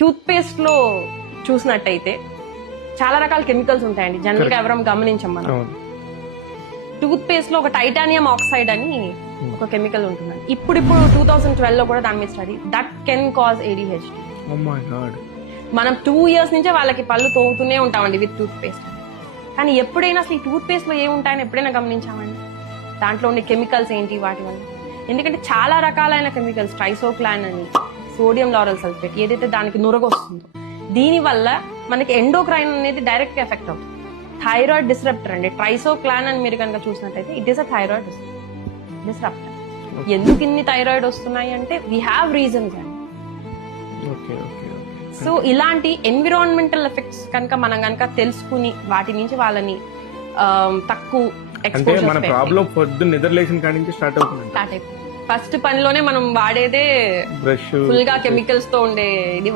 Tooth paste లో చూసినట్టయితే చాలా రకాల కెమికల్స్ ఉంటాయండి. జనరల్ గా ఎవరం గమనించాం మనం. టూత్ పేస్ట్ లో ఒక టైటానియం ఆక్సైడ్ అని ఒక కెమికల్ ఉంటుందండి. ఇప్పుడు 2012 లో కూడా దాని మీద study that can cause ADHD. మనం 2 years నుంచే వాళ్ళకి పళ్ళు తోముతూనే ఉంటామండి విత్ టూత్ పేస్ట్. కానీ ఎప్పుడైనా అసలు ఈ టూత్ పేస్ట్ లో ఏముంటాయని ఎప్పుడైనా గమనించామండి? దాంట్లో ఉండే కెమికల్స్ ఏంటి వాటి వల్ల? ఎందుకంటే చాలా రకాలైన కెమికల్స్, ట్రైసోక్లాన్ అని, సోడియం లారల్ సల్ఫేట్, ఏదైతే దానికి నురగొస్తుందో దీని వల్ల మనకి ఎండోక్రైన్ అనేది డైరెక్ట్ గా ఎఫెక్ట్ అవుతుంది. థైరాయిడ్ డిస్రప్టర్ అండి. ట్రైసోక్లాన్ అని మీరు కనుక చూసినట్టయితే it is a thyroid disruptor. ఎందుకు ఇన్ని థైరాయిడ్ వస్తున్నాయి అంటే వీ హ్యావ్ రీజన్స్ అండి. సో ఇలాంటి ఎన్విరాన్మెంటల్ ఎఫెక్ట్స్ కనుక మనం కనుక తెలుసుకుని వాటి నుంచి వాళ్ళని తక్కువ స్టార్ట్ అయిపోతుంది. ఫస్ట్ పనిలోనే మనం వాడేదే బ్రష్ ఫుల్ గా కెమికల్స్ తో ఉండే ఇది